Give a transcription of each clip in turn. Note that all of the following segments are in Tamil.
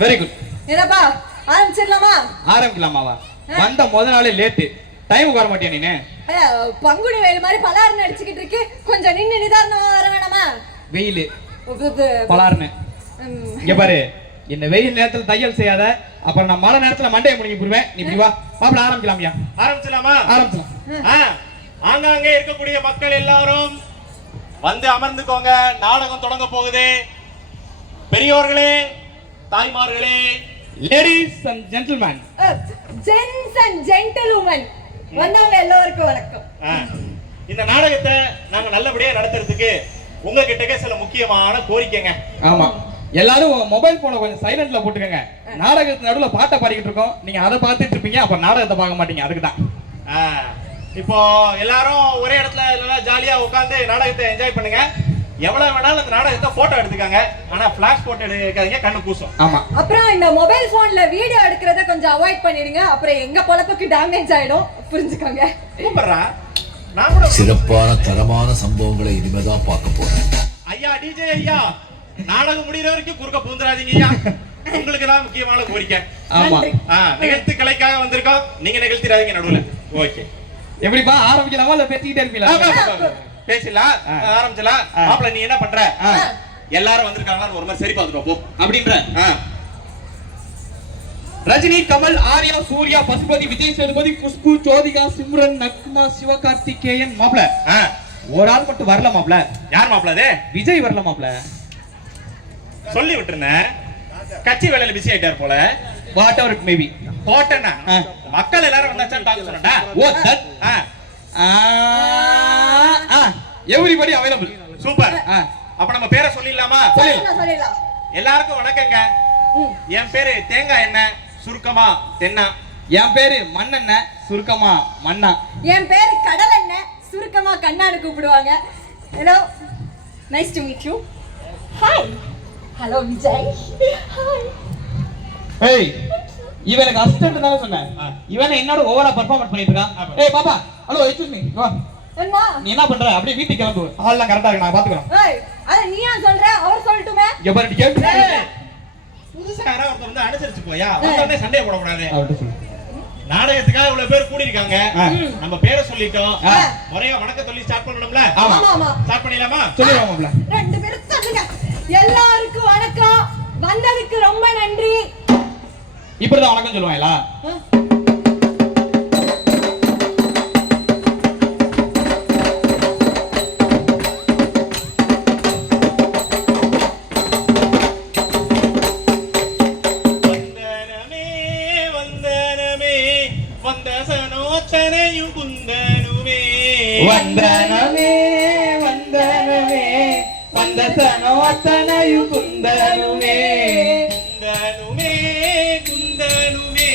வெரி குட் என்னப்பா ஆரம்பிச்சிடலாமா? ஆரம்பிக்கலாமாவா? வந்த முத நாளே லேட்டு டைமுக்கு வர மாட்டியா நீனு? பங்குனி வெயில் மாதிரி பலாருன்னு அடிச்சுக்கிட்டு இருக்கு. கொஞ்சம் நின்னு நிதானமா வர வேணாமா? வெயில். பலாருன்னு. இங்க பாரு இந்த வெயில் நேரத்துல தையல் செய்யாத அப்புறம் நான் மழை நேரத்துல மண்டையை முடிங்கி போடுவேன். நீ இப்படி வா. மாப்பிள ஆரம்பிக்கலாம்யா. ஆரம்பிச்சலாமா ஆரம்பிச்சலாம் ஆங்காங்கே இருக்கக்கூடிய மக்கள் எல்லாரும் வந்து அமர்ந்துக்கோங்க. நாடகம் தொடங்க போகுது. பெரியோர்களே தாய்மார்களே ladies and gentlemen gents and gentlewoman வந்தவங்க எல்லோருக்கும் வணக்கம். ஆ, இந்த நாடகத்தை நாங்க நல்லபடியா நடத்துறதுக்கு உங்ககிட்ட சில முக்கியமான கோரிக்கைங்க. ஆமா. எல்லாரும் மொபைல் போனை கொஞ்சம் சைலண்ட்ல போட்டுக்கோங்க. நாடகத்து நடுவுல பாட்டை பாடிக்கிட்டு இருக்கோம். நீங்க அதை பார்த்துட்டு இருப்பீங்க அப்ப நாடகத்தை பார்க்க மாட்டீங்க. அதுக்கு தான். ஆ, இப்போ எல்லாரும் ஒரே இடத்துல நல்லா ஜாலியா உட்காந்து நாடகத்தை என்ஜாய் பண்ணுங்க. எவ்வளவு வேணாலும் அந்த நாடகத்தை போட்டோ எடுத்துக்காங்க. ஆனா பிளாஷ் போட்டோ எடுக்காதீங்க கண்ணு கூசும் ஆமா. அப்புறம் இந்த மொபைல் போன்ல வீடியோ எடுக்கிறத கொஞ்சம் அவாய்ட் பண்ணிடுங்க. அப்புறம் எங்க பொழப்புக்கு டேமேஜ் ஆயிடும். புரிஞ்சுக்கோங்க. கூப்பிடுறா. நான் கூட சிறப்பான தரமான சம்பவங்களை இனிமேதான் பார்க்க போறேன். ஐயா டிஜே ஐயா நாடகம் முடியிற வரைக்கும் குறுக்க பூந்துராதீங்க ஐயா. உங்களுக்கு தான் முக்கியமான கோரிக்கை. ஆமா. நிகழ்த்து கலைக்காக வந்திருக்கோம். நீங்க நிகழ்த்திடாதீங்க நடுவுல. ஓகே. எப்படிப்பா ஆரம்பிக்கலாமா இல்ல பேசிக்கிட்டே இருப்பீங்களா? பேசலாம். ஆரம்பிச்சலாம். ஆ. மாப்பிள நீ என்ன பண்ற. எல்லாரும் வந்திருக்காங்களான்னு ஒரு மாதிரி சரி பார்த்துட்டு போ. அப்படின்ற. ரஜினி கமல் ஆர்யா சூர்யா பசுபதி விஜய் சேதுபதி குஷ்பு ஜோதிகா சிம்ரன் நக்மா சிவகார்த்திகேயன் மாப்ள. ஒரு ஆள் மட்டும் வரல மாப்ள யார் மாப்பிள அது? விஜய் வரல மாப்ள சொல்லி விட்டுருந்தேன். கட்சி வேலையில பிஸி ஆயிட்டார் போல. வாட் எவர் மேபி போட்டேன்னா. மக்கள் எல்லாரும் வந்தாச்சான்னு பார்க்க சொன்னடா oh that ah. Everybody available super ஆ. அப்ப நம்ம பேரை சொல்லிடலாமா? சொல்லிடலாம் சொல்லிடலாம். எல்லாருக்கும் வணக்கங்க. என் பேரு தேங்காய் எண்ணெய் சுருக்கமா தென்னா. என் பேரு மண்ணெண்ண சுருக்கமா மண்ணா. என் பேர் கடல் எண்ணெய் சுருக்கமா கண்ணான்னு கூப்பிடுவாங்க. Hello nice to meet you hi hello Vijay hi ஏய் இவனுக்கு அசிஸ்டன்ட் தானே சொன்னேன். இவன் என்னோட ஓவரா பெர்ஃபார்மன்ஸ் பண்ணிட்டு இருக்கான். ஏய் பாப்பா. ஹலோ எக்ஸ்கியூஸ் மீ வா என்ன? நீ என்ன பண்ற? அப்படியே வீட்டுக்கு கிளம்பு. ஹால்லாம் கரெக்டா இருக்கு. நான் பாத்துக்கிறேன். ஏய் அத நீ ஏன் சொல்ற? அவர் சொல்லட்டுமே. கேட்டு புதுசா யாராவது ஒருத்தர் வந்து அனுசரிச்சு போயா? உடனே சண்டையை போடக்கூடாது. அவர்கிட்ட சொல்லு. நாடகத்துக்காக இவ்வளவு பேர் கூடி இருக்காங்க. நம்ம பேரை சொல்லிட்டோம். முறையா வணக்கம் சொல்லி ஸ்டார்ட் பண்ணணும்ல? ஆமா. ஆமா ஆமா. ஸ்டார்ட் பண்ணிடலாமா? சொல்லிடுவோம் மாப்ள ரெண்டு பேரும் சொல்லுங்க. எல்லாருக்கும் வணக்கம். வந்ததுக்கு ரொம்ப நன்றி. இப்படிதான் வணக்கம் சொல்லுவாங்களா? சனோத்தனையும் குந்தனுமே வந்தனமே வந்தனமே வந்த சனோத்தனையு குந்தனுமே குந்தனுமே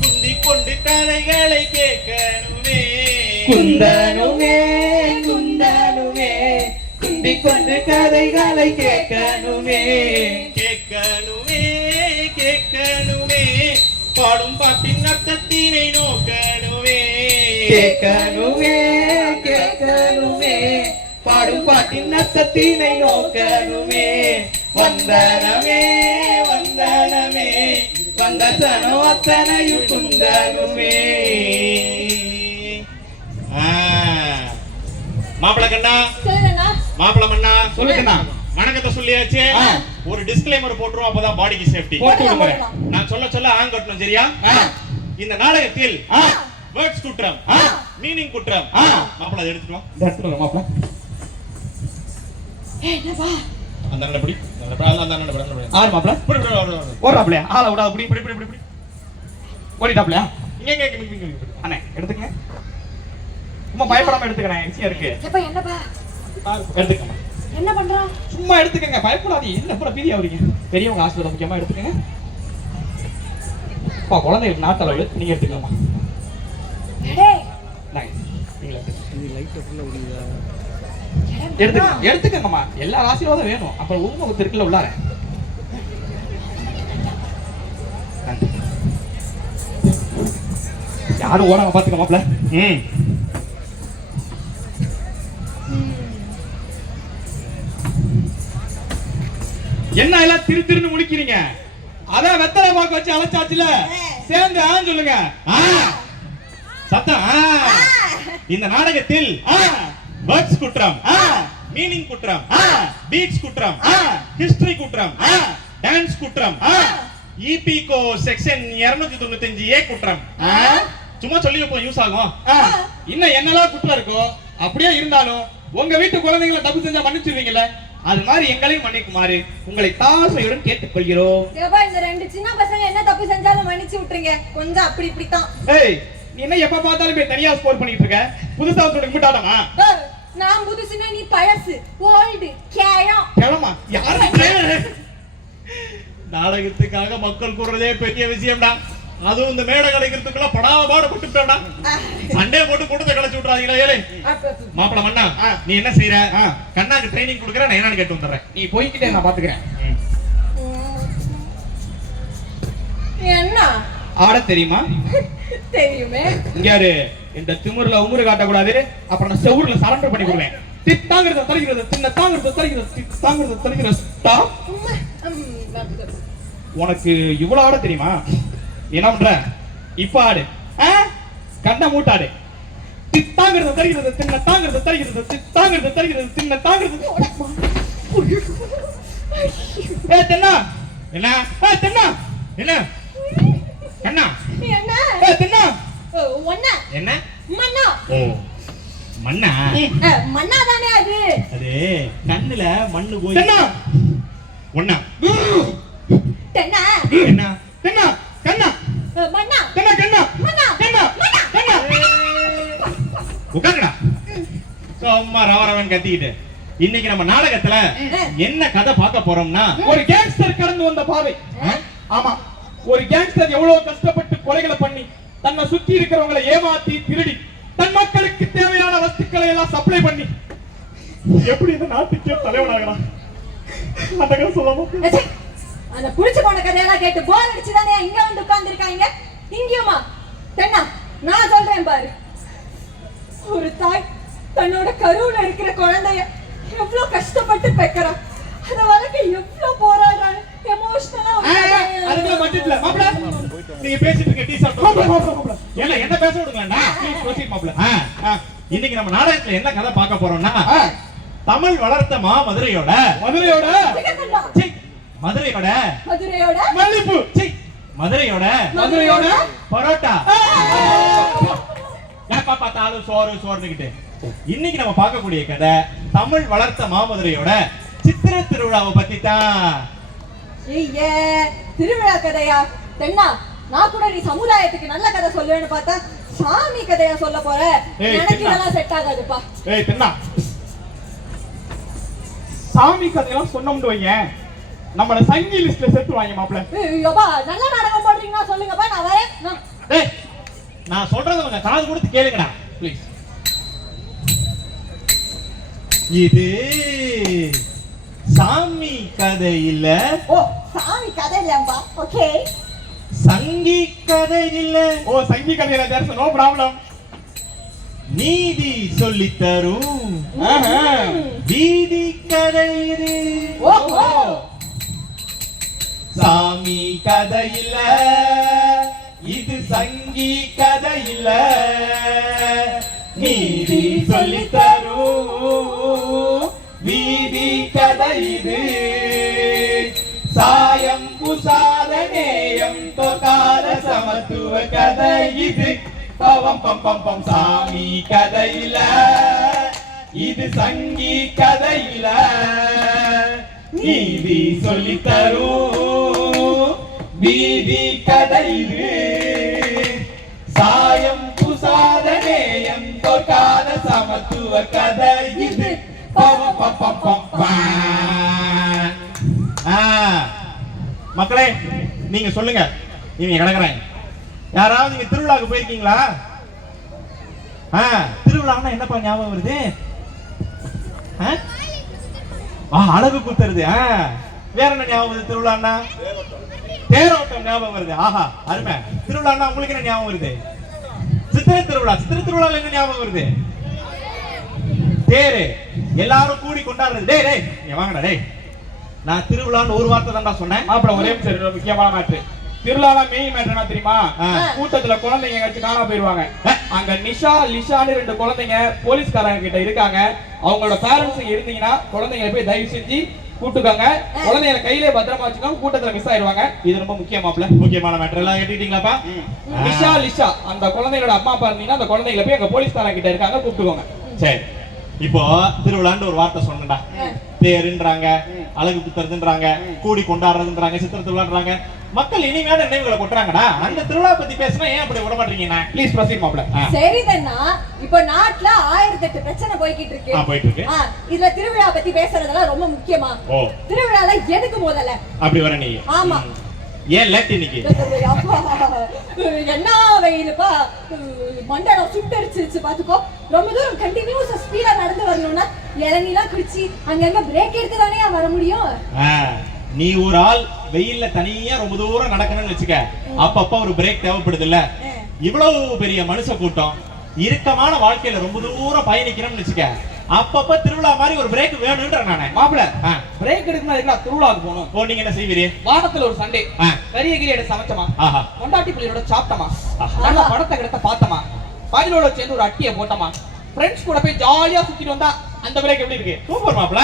குந்திக் கொண்டு கதைகளை கேட்கணுமே. குந்தனுமே குந்தனுமே குண்டிக் கொண்டு கதைகளை கேட்கணுமே. கேட்கணுமே கேட்கணுமே. பாடும் பாட்டின் அர்த்தத்தினை நோக்கணுமே. கேட்கணுமே கேட்கணுமே. பாடும் பாட்டின் நத்தத்தினை நோக்கணுமே. வந்தனமே வந்தனமே. வந்த சனோ அத்தனையும் குந்தனுமே. மாப்பிள கண்ணா. மாப்பிள மண்ணா சொல்லுங்கண்ணா. வணக்கத்தை சொல்லியாச்சு. ஒரு டிஸ்க்ளைமர் போட்டுருவோம் அப்பதான் பாடிக்கு சேஃப்டி. நான் சொல்ல சொல்ல ஆங் கட்டணும் சரியா. இந்த நாடகத்தில் வேர்ட்ஸ் குற்றம். மீனிங் குற்றம். மாப்பிள அதை எடுத்துட்டு வா மாப்ள. என்னப்பா அந்த அண்ணனை பிடி அந்த அண்ணனை பிடி, அந்த அண்ணனை பிடி, அந்த அண்ணனை பிடி. ஆறு மாப்ள பிடி, பிடி, பிடி, பிடி. ஓடுறாப்லையா ஆளை விடாத புடி பிடி, பிடி, பிடி, பிடி. ஓடிட்டாப்லையா இங்க, இங்க, இங்க, இங்க, இங்க, இங்க. அண்ணே எடுத்துக்கங்க சும்மா பயப்படாம எடுத்துக்கண்ணே ஈஸியா இருக்கு என்னப்பா எடுத்துக்கங்க என்ன பண்றான் சும்மா எடுத்துக்கங்க பயப்படாதீங்க என்ன அப்புறம் பீதி ஆகுறீங்க. பெரியவங்க ஹாஸ்பிட்டல் முக்கியமா எடுத்துக்கங்க. அப்பா குழந்தைகளுக்கு நாட்டளவு நீங்க எடுத்துக்கலாமா? எடுத்துக்கங்க. எடுத்துக்கங்க எடுத்துக்கங்கம்மா. எல்லா ஆசீர்வாதம் வேணும். அப்புறம் உண்மை இருக்குல்ல உள்ளார. யாரும் ஓடாம பாத்துக்க மாப்ள ம். என்ன எல்லாம் திரு திருன்னு முழிக்கிறீங்க? அதான் வெத்தலை பாக்க வச்சு அழைச்சாச்சுல. சேர்ந்து ஆன்னு சொல்லுங்க. ஆ, சத்தம் ஆ. இந்த நாடகத்தில் ஆ, வேர்ட்ஸ் குற்றம் ஆ, மீனிங் குற்றம் ஆ, பீட்ஸ் குற்றம் ஆ, ஹிஸ்டரி குற்றம் ஆ, டான்ஸ் குற்றம் ஆ. இபிகோ செக்ஷன் 295 ஏ குற்றம். ஆ, சும்மா சொல்லி வைப்போம் யூஸ் ஆகும். ஆ. இன்னும் என்னெல்லாம் குற்றம் இருக்கோ அப்படியே இருந்தாலும் உங்க வீட்டு குழந்தைங்களை தப்பு செஞ்சா மன்னிச்சிருவீங்கல்ல? அது மாதிரி எங்களையும் மன்னிக்குமாறு உங்களை தாசையுடன் கேட்டுக்கொள்கிறோம். ஏப்பா இந்த ரெண்டு சின்ன பசங்க என்ன தப்பு செஞ்சாலும் மன்னிச்சு விட்டுருங்க. கொஞ்சம் அப்படி இப்படித்தான். ஏய் நீ என்ன எப்ப பார்த்தாலும் போய் தனியா ஸ்கோர் பண்ணிட்டு இருக்க? புதுசா ஒருத்தருக்கு முட்டாடமா ஏய், நான் புதுசுன்னா நீ பழசு ஓல்டு கேயம் கிளமா யாரு நாடகத்துக்காக மக்கள் கூடுறதே பெரிய விஷயம்டா. அதுவும் இந்த மேடை கிடைக்கிறதுக்குள்ள படாம பாடுபட்டுட்டா சண்டே போட்டு கூட்டத்தை கலைச்சு விட்டுறாதீங்களா ஏழை மாப்பிள மண்ணா. நீ என்ன செய்யற. கண்ணாக்கு ட்ரைனிங் கொடுக்குற நான் என்னன்னு கேட்டு வந்துடுறேன். நீ போய்கிட்டே நான் பாத்துக்கிறேன் என்ன? ஆட தெரியுமா? தெரியுமே. இங்க யாரு? இந்த திமுருல உமுறு காட்டக்கூடாது. அப்புறம் நான் செவுர்ல சரண்டர் பண்ணி கொடுவேன். திட்டாங்கிறத தருகிறது தின்ன தாங்கிறத தருகிறது திட்டாங்கிறத தருகிறது உனக்கு இவ்வளவு ஆட தெரியுமா? என்ன பண்ற இப்ப ஆடு ஆ? கண்ட மூட்டாடு. திட்டாங்கிறத தருகிறது தின்ன தாங்கிறத தருகிறது திட்டாங்கிறத தருகிறது தின்ன தாங்கிறது ஏ தென்னா. என்ன? ஏ தென்னா. என்ன? கண்ணா. என்ன? ஏ தென்னா. ஒண்ணா. என்ன? மண்ணா. ஓ மண்ணா? மண்ணா தானே அது? அது கண்ணுல மண்ணு போய் தென்னா. ஒண்ணா. தென்ன. என்ன? தென்னா. சும்மா ரவரவன் கத்திக்கிட்டு. இன்னைக்கு நம்ம நாடகத்துல என்ன கதை பார்க்க போறோம்னா ஒரு கேங்ஸ்டர் கடந்து வந்த ஆ? ஆமா. ஒரு கேங்ஸ்டர் எவ்வளவு கஷ்டப்பட்டு கொலைகளை பண்ணி தன்னை சுத்தி இருக்கிறவங்களை ஏமாத்தி திருடி தன் மக்களுக்கு தேவையான வஸ்துக்களை எல்லாம் சப்ளை பண்ணி. எப்படி இந்த நாட்டுக்கே தலைவனாகிறான்? அந்த கதை சொல்லாம அந்த புடிச்சு போன கதையெல்லாம் கேட்டு போர் அடிச்சுதானே இங்க வந்து உட்கார்ந்திருக்காங்க? இங்கேயுமா? தென்னா நான் சொல்றேன் பாரு. ஒரு தாய் தன்னோட கருவுல இருக்கிற குழந்தைய எவ்வளவு கஷ்டப்பட்டு பெக்கறா. அத வளர்க்க எவ்வளவு போராடுறாங்க. எமோஷனலா அதுக்குள்ள பட்ஜெட்ல மாப்ள நீங்க பேசிட்டு இருக்க டீ சாப்பிட்டு மாப்ள மாப்ள ஏல என்ன பேச விடுங்கண்ணா ப்ளீஸ் ப்ரோசீட் மாப்ள. இன்னைக்கு நம்ம நாடகத்துல என்ன கதை பார்க்க போறோம்னா தமிழ் வளர்த்த மா மதுரையோட? மதுரையோட சீ, மதுரையோட மதுரையோட? மல்லிப்பூ. சீ, மதுரையோட மதுரையோட? பரோட்டா. ஆ, ஏப்பா பார்த்தாலும் சோறு சோறுன்னுகிட்டு? இன்னைக்கு நம்ம பார்க்கக்கூடிய கதை தமிழ் வளர்த்த மாமதுரையோட சித்திர திருவிழாவை பத்தி தான் திருவிழா கதையா? தென்னா நான் கூட நீ சமுதாயத்துக்கு நல்ல கதை சொல்லுவேன்னு பார்த்தா சாமி கதையா சொல்ல போற? எனக்கு. இதெல்லாம் செட் ஆகாதுப்பா. ஏய் தென்னா சாமி கதையெல்லாம் சொன்னோம்னு வையேன் நம்மள சங்கி லிஸ்ட்ல சேர்த்துவாங்க மாப்ள ஐயோப்பா நல்ல நாடகம் போடுறீங்கன்னா சொல்லுங்கப்பா நான் வரேன். நான் சொல்றத கொஞ்சம் காது கொடுத்து கேளுங்கடா. இது சாமி கதை இல்ல ஓ சாமி கதை ஓகே. சங்கி கதை இல்ல ஓ சங்கி கதையில தேர்ஸ் நோ ப்ராப்ளம் நீதி சொல்லி தரும் ஆஹா. வீதி கதை இது ஓஹோ. சாமி கதை இல்ல இது சங்கி கதை இல்ல நீதி சொல்லி தரும் வீதி கதை இது சாயம் புசாத நேயம் தொகாத சமத்துவ கதை இது பவம் பம் பம் பம் சாமி கதையில. இது சங்கி கதையில. நீதி சொல்லி தரும் வீதி கதை சாயம் புசாத நேயம் தொகாத சமத்துவ கதை இது மக்களே நீங்க சொல்லுங்க. நீங்க கிடக்குறேன் யாராவது நீங்க திருவிழாவுக்கு போயிருக்கீங்களா? திருவிழான்னா என்னப்பா ஞாபகம் வருது? அழகு குத்துறது. வேற என்ன ஞாபகம் வருது திருவிழான்னா? தேரோட்டம் ஞாபகம் வருது. ஆஹா அருமை. திருவிழான்னா உங்களுக்கு என்ன ஞாபகம் வருது? சித்திரை திருவிழா. சித்திரை திருவிழால என்ன ஞாபகம் வருது? தேரு. எல்லாரும் கூடி கொண்டாடுறது. டேய் டேய் இங்க வாங்கடா டேய். நான் திருவிழான்னு ஒரு வார்த்தை தான்டா சொன்னேன். மாப்பிள ஒரே நிமிஷம் இரு, முக்கியமான மேட்ரு திருவிழால மெயின் மேட்ரு என்ன தெரியுமா. கூட்டத்துல குழந்தைங்க எங்கேயாச்சும் காணாம போயிருவாங்க. அங்க நிஷா லிஷான்னு ரெண்டு குழந்தைங்க போலீஸ்காரங்க கிட்ட இருக்காங்க. அவங்களோட பேரண்ட்ஸ் இருந்தீங்கன்னா குழந்தைங்களை போய் தயவு செஞ்சு கூட்டுக்கோங்க. குழந்தைகளை கையிலே பத்திரமா வச்சுக்கோங்க கூட்டத்துல மிஸ் ஆயிருவாங்க. இது ரொம்ப முக்கியமாப்ல முக்கியமான மேட்டர் எல்லாம் கேட்டுக்கிட்டீங்களாப்பா? நிஷா லிஷா அந்த குழந்தைகளோட அம்மா அப்பா இருந்தீங்கன்னா அந்த குழந்தைகளை போய் எங்க போலீஸ்காரங்க கிட்ட இருக்காங்க கூப்பிட்டுக்கோங்க. சரி. இப்போ திருவிழான்னு ஒரு வார்த்தை சொன்னேன்டா தேருன்றாங்க அழகு குத்துறதுன்றாங்க கூடி கொண்டாடுறதுன்றாங்க சித்திர திருவிழான்றாங்க. மக்கள் இனிமையான நினைவுகளை கொட்டுறாங்கடா? அந்த திருவிழா பத்தி பேசினா ஏன் அப்படி விட மாட்டீங்கண்ணா ப்ளீஸ் ப்ரொசீட் மாப்ள சரி தன்னா இப்போ நாட்டுல ஆயிரத்தி எட்டு பிரச்சனை போய்கிட்டு இருக்கு. போயிட்டு இருக்கு. இதுல திருவிழா பத்தி பேசுறதெல்லாம் ரொம்ப முக்கியமா? திருவிழால எதுக்கு முதல்ல அப்படி வர நீ. ஆமா. ஏன் லேட் இன்னைக்கு? என்ன வெயிலுப்பா? மண்டலம் சுட்டரிச்சிருச்சு பாத்துக்கோ ரொம்ப தூரம் கண்டினியூஸா ஸ்பீடா நடந்து வரணும்னா இளநீலாம் குடிச்சு அங்கங்க பிரேக் எடுத்து தானே வர முடியும்? நீ ஒரு ஆள் வெயில்ல தனியா ரொம்ப தூரம் நடக்கணும்னு வச்சுக்க. அப்பப்ப ஒரு பிரேக் தேவைப்படுது இல்ல இவ்வளவு பெரிய மனுஷ கூட்டம் இறுக்கமான வாழ்க்கையில ரொம்ப தூரம் பயணிக்கணும்னு வச்சுக்க. அப்பப்ப திருவிழா மாதிரி ஒரு பிரேக் வேணும்ன்ற நானே. மாப்ள ஆ. பிரேக் எடுக்கணும் அதுக்கு திருவிழாவுக்கு போகணும். ஓ நீங்க என்ன செய்வீரு? வாரத்துல ஒரு சண்டே. கரிய கிரி எடுத்து சமைச்சமா கொண்டாட்டி பிள்ளையோட சாப்பிட்டமா. நல்ல படத்தை கிடத்த பார்த்தமா பதினோட சேர்ந்து ஒரு அட்டியை போட்டமா ஃப்ரெண்ட்ஸ் கூட போய் ஜாலியா சுத்திட்டு வந்தா அந்த பிரேக் எப்படி இருக்கு? சூப்பர் மாப்ள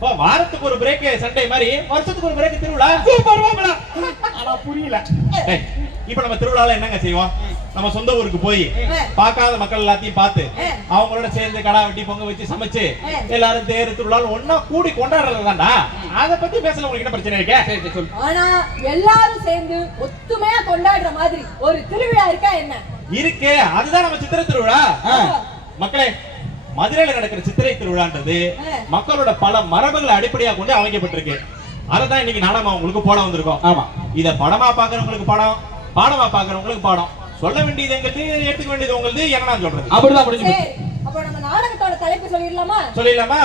ஓ வாரத்துக்கு ஒரு பிரேக் சண்டே மாதிரி வருஷத்துக்கு ஒரு பிரேக் திருவிழா? சூப்பர் மாப்ள ஆனா புரியல. இப்ப நம்ம திருவிழால என்னங்க செய்வோம்? நம்ம சொந்த ஊருக்கு போய் பார்க்காத மக்கள் எல்லாத்தையும் பார்த்து அவங்களோட சேர்ந்து கடா வெட்டி பொங்க வச்சு சமைச்சு எல்லாரும் தேர் திருவிழாலும் ஒண்ணா கூடி கொண்டாடுறது தான்டா. அத பத்தி பேசல உங்களுக்கு என்ன பிரச்சனை இருக்கே? சரி சரி சொல்லு. ஆனா எல்லாரும் சேர்ந்து ஒத்துமையா கொண்டாடுற மாதிரி ஒரு திருவிழா இருக்கா என்ன? இருக்கே அதுதான் நம்ம சித்திரை திருவிழா. மக்களே மதுரையில நடக்கிற சித்திரை திருவிழான்றது. மக்களோட பல மரபுகளை அடிப்படையா கொண்டு அமைக்கப்பட்டிருக்கு. அததான் இன்னைக்கு நாடகம் உங்களுக்கு போட வந்திருக்கோம். ஆமா. இத படமா பாக்குறவங்களுக்கு படம் பாடமா பாக்குறவங்களுக்கு பாடம். சொல்ல வேண்டியது எங்களுக்கு எடுத்துக்க வேண்டியது உங்களுக்கு என்ன நான் சொல்றது? அப்படிதான் முடிஞ்சு அப்போ நம்ம நாடகத்தோட தலைப்பு சொல்லிடலாமா? சொல்லிடலாமா.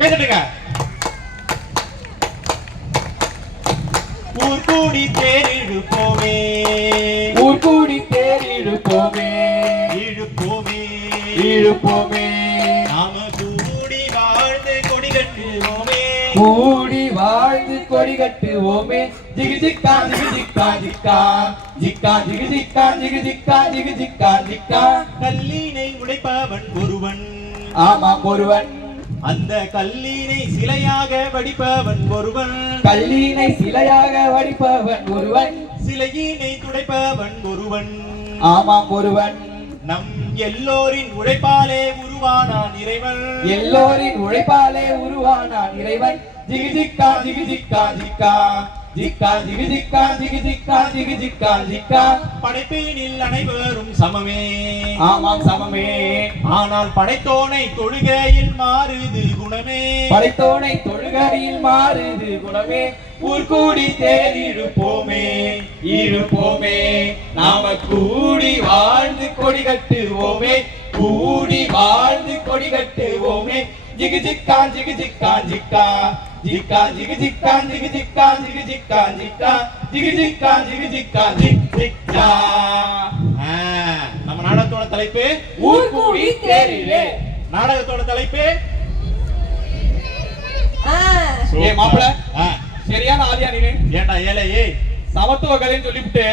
பேசிட்டுங்க ஊர் கூடி தேரிடு போவே. ஊர் கூடி தேர் இழுப்போமே. இழுப்போமே. கூடி வாழ்ந்து கொடி கட்டுவோமே. ஜிகு ஜிக்கா ஜிகு ஜிக்கா ஜிக்கா. ஜிக்கா ஜிகு ஜிக்கா ஜிகு ஜிக்கா ஜிகு ஜிக்கா ஜிக்கா. கல்லினை உடைப்பவன் ஒருவன். ஆமாம் ஒருவன். அந்த கல்லினை சிலையாக வடிப்பவன் ஒருவன். கல்லினை சிலையாக வடிப்பவன் ஒருவன். சிலையினை துடைப்பவன் ஒருவன். ஆமாம் ஒருவன். நம் எல்லோரின் உழைப்பாலே உருவானான் இறைவன். எல்லோரின் உழைப்பாலே உருவானான் இறைவன். ஜிகு ஜிக்கா ஜிகு ஜிக்கா ஜிக்கா ஜிக்கா ஜிகு ஜிக்கா ஜிகு ஜிக்கா ஜிகு ஜிக்கா ஜிக்கா படைப்பினில் அனைவரும் சமமே. ஆமாம் சமமே. ஆனால் படைத்தோனை தொழுகையில் மாறுது குணமே. படைத்தோனை தொழுகையில் மாறுது குணமே. ஊர் கூடி தேர் இழுப்போமே இழுப்போமே நாம கூடி வாழ்ந்து கொடி கட்டுவோமே. கூடி வாழ்ந்து கொடி கட்டுவோமே. ஜிகு ஜிக்கா ஜிகு ஜிக்கா ஜிக்கா ஜிக்கா ஜிகு ஜிக்கா ஜிகு ஜிக்கா ஜிகு ஜிக்கா ஜிக்கா ஜிகு ஜிக்கா ஜிகு ஜிக்கா ஜிக் ஜிக்கா ஆ, நம்ம நாடகத்தோட தலைப்பு ஊர் கூடி தேரிலே. நாடகத்தோட தலைப்பு ஆ. ஏ மாப்பிள. ஆ, சரியான ஆதியா நீனு? ஏண்டா ஏலே ஏய் சமத்துவ கதைன்னு சொல்லிவிட்டு.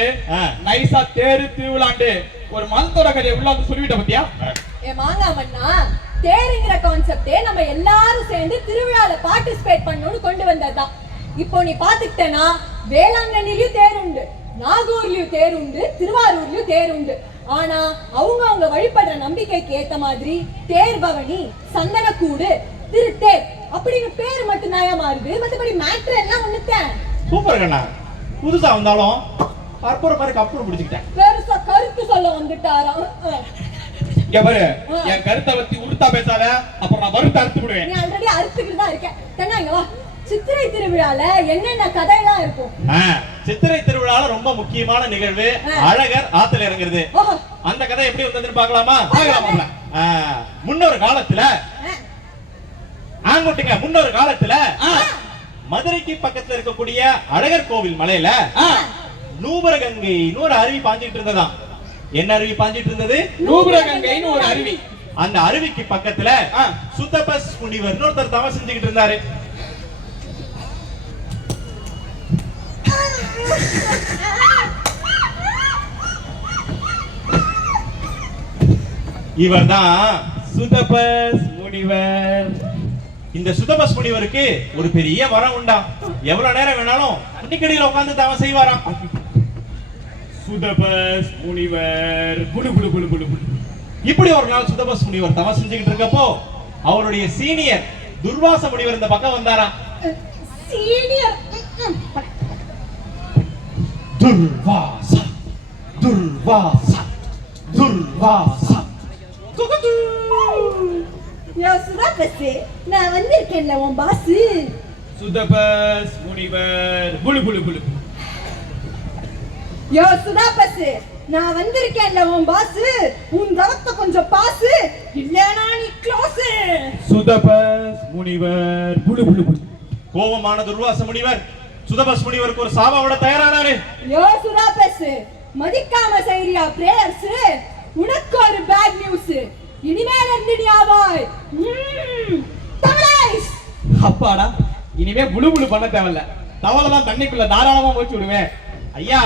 நைசா தேரு திருவிழாண்டு ஒரு மதத்தோட கதையை உள்ள வந்து சொல்லிவிட்ட பத்தியா? ஏ மாங்காமண்ணா தேருங்கிற கான்செப்டே நம்ம எல்லாரும் சேர்ந்து திருவிழால பார்ட்டிசிபேட் பண்ணணும்னு கொண்டு வந்ததுதான். இப்போ நீ பாத்துக்கிட்டேன்னா வேளாங்கண்ணிலயும் தேர் உண்டு நாகூர்லயும் தேர் உண்டு திருவாரூர்லயும் தேர் உண்டு. ஆனா அவங்க அவங்க வழிபடுற நம்பிக்கைக்கு ஏத்த மாதிரி தேர் பவனி சந்தனக்கூடு திருத்தேர் அப்படின்னு பேர் மட்டும் நயா மாறுது. மத்தபடி மேட்ரு எல்லாம் ஒண்ணுத்தேன் சூப்பர் கண்ணா. புதுசா வந்தாலும் கற்பூர மாதிரி கப்பூர் பிடிச்சிக்கிட்டேன். பெருசா கருத்து சொல்ல வந்துட்டாராம். அஹ். இங்க பாரு. என் கருத்தை பத்தி உருத்தா பேசாத. அப்புறம் நான் வருத்த அறுத்து விடுவேன். நீ ஆல்ரெடி அறுத்துக்கிட்டு தான் இருக்க தென்னா இங்க வா. சித்திரை திருவிழால என்னென்ன கதையெல்லாம் இருக்கும்? சித்திரை திருவிழால ரொம்ப முக்கியமான நிகழ்வு. அழகர் ஆத்துல இறங்குறது. அந்த கதை எப்படி வந்ததுன்னு பார்க்கலாமா? ஆ, முன்னொரு காலத்துல. ஆங்குட்டிங்க முன்னொரு காலத்துல மதுரைக்கு பக்கத்துல இருக்கக்கூடிய அழகர் கோவில் மலையில நூபரகங்கைன்னு ஒரு அருவி பாஞ்சிட்டு இருந்ததாம். என்ன அருவி பாஞ்சிட்டு இருந்தது? நூபுரகங்கைன்னு ஒரு அருவி. அந்த அருவிக்கு பக்கத்துல சுத்தபஸ் முனிவர் ஒருத்தர் தவ செஞ்சுக்கிட்டு இருந்தாரு. இவர் சுதபஸ் முனிவர். இந்த சுதபஸ் முனிவருக்கு ஒரு பெரிய வரம் உண்டா. எவ்வளவு நேரம் வேணாலும் அன்னிக்கடியில் உட்கார்ந்து தவம் செய்வாராம். சுதபஸ் முனிவர். குடு குடு குடு குடு குடு இப்படி ஒரு நாள் சுதபஸ் முனிவர் தவம் செஞ்சுக்கிட்டு இருக்கப்போ அவருடைய சீனியர் துர்வாச முனிவர் இந்த பக்கம் வந்தாராம் சீனியர். துர்வாச துர்வாச துர்வாச. யோ சுதாபஸ் நான் வந்திருக்கேன்ல உன் பாஸ் சுதபஸ் முனிவர். குடு குடு குடு யோ சுதாபஸ் நான் வந்திருக்கேன்ல உன் பாஸ் உன் தவத்தை கொஞ்சம் பாஸ் இல்லனா நீ க்ளோஸ் சுதபஸ் முனிவர். குடு குடு குடு கோபமான துர்வாச முனிவர். சுதபஸ் முனிவருக்கு ஒரு சாபம் விட தயாரானாரு. யோ சுதாபஸ் மதிக்காம செய்றியா பிரேயர்ஸ் உனக்கு ஒரு பேட் நியூஸ் இனிமேல இருந்து நீ ஆவாய். ம்ம். தமிழேஷ்! அப்பாடா இனிமே புழு புழு பண்ண தேவையில்ல. தவளைலாம் தண்ணிக்குள்ள தாராளமா போச்சு விடுவேன். ஐயா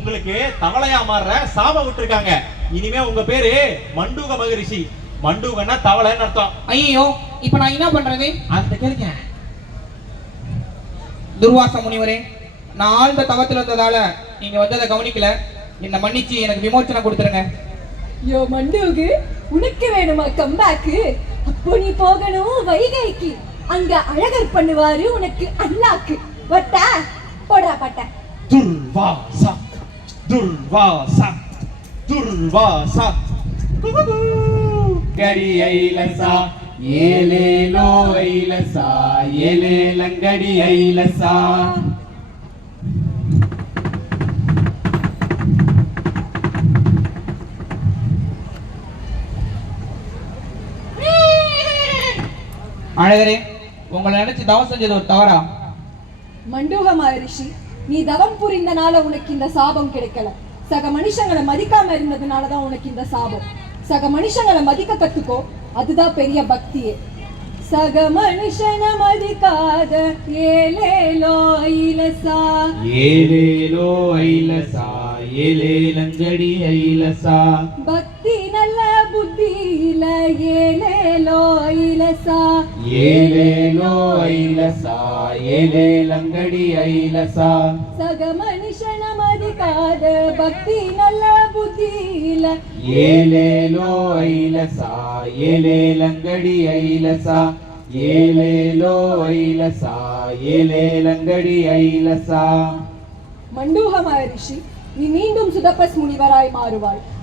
உங்களுக்கு தவளையா மாறுற சாபம் விட்டுருக்காங்க. இனிமே உங்க பேரு மண்டூக மகரிஷி. மண்டூகன்னா தவளைன்னு அர்த்தம். ஐயோ இப்ப நான் என்ன பண்றது? அந்த கேளுங்க. துர்வாச முனிவரே நான் ஆழ்ந்த தவத்தில் இருந்ததால நீங்க வந்ததை கவனிக்கல. என்ன மன்னிச்சு எனக்கு விமோச்சனம் கொடுத்துருங்க. யோ மண்டூகு உனக்கு வேணுமா கம்பேக்கு அப்போ நீ போகணும் வைகைக்கு. அங்க அழகர் பண்ணுவாரு உனக்கு அண்ணாக்கு. வட்டா? போடா பட்ட. துர்வாசா துர்வாசா துர்வாசா கடி ஐலசா ஏலேலோ ஐலசா ஏலேலங்கடி ஐலசா அழகரே உங்களை நினைச்சு தவம் செஞ்சது ஒரு தவறா? மண்டூக மகரிஷி நீ தவம் புரிந்தனால உனக்கு இந்த சாபம் கிடைக்கல. சக மனுஷங்களை மதிக்காம இருந்ததுனால தான் உனக்கு இந்த சாபம். சக மனுஷங்களை மதிக்க கத்துக்கோ. அதுதான் பெரிய பக்தியே. சக மனுஷன மதிக்காத ஏலேலோ ஐலசா. ஏலேலோ ஐலசா ஏலேலங்கடி ஐலசா. பக்தி ஏலேலோ ஐலசா ஏலேலோ ஐலசா ஏலேலங்கடி ஐலசா? சக மனுஷன மதிக்காத பக்தி நல்ல புத்தி இல்ல ஏலேலோ ஐலசா ஏலேலங்கடி ஐலசா? ஏலேலோ ஐலசா? ஏலேலங்கடி ஐலசா? மண்டூக மகரிஷி நீ மீண்டும் சுதப்பஸ் முனிவராய் மாறுவாய். அப்பாடா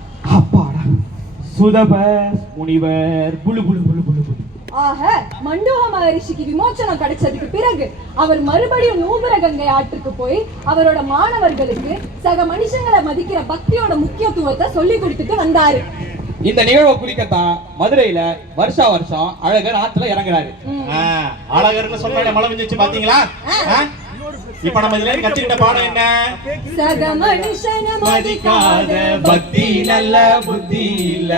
சுதபஸ் முனிவர். புழு புழு புழு புழு புழு. ஆக மண்டூக மகரிஷிக்கு விமோச்சனம் கிடைச்சதுக்கு பிறகு அவர் மறுபடியும் நூபுர கங்கை ஆற்றுக்கு போய் அவரோட மாணவர்களுக்கு சக மனுஷங்களை மதிக்கிற பக்தியோட முக்கியத்துவத்தை சொல்லி கொடுத்துட்டு வந்தாரு. இந்த நிகழ்வை குறிக்கத்தான் மதுரையில வருஷா வருஷம் அழகர் ஆத்துல இறங்குறாரு. அழகர்னு சொன்னாலே மழை பெஞ்சிச்சு பாத்தீங்களா? இப்ப நம்ம இதுல கத்துக்கிட்ட பாடம் என்ன? சக மனுஷன மதிக்காத பக்தி நல்ல புத்தி இல்ல.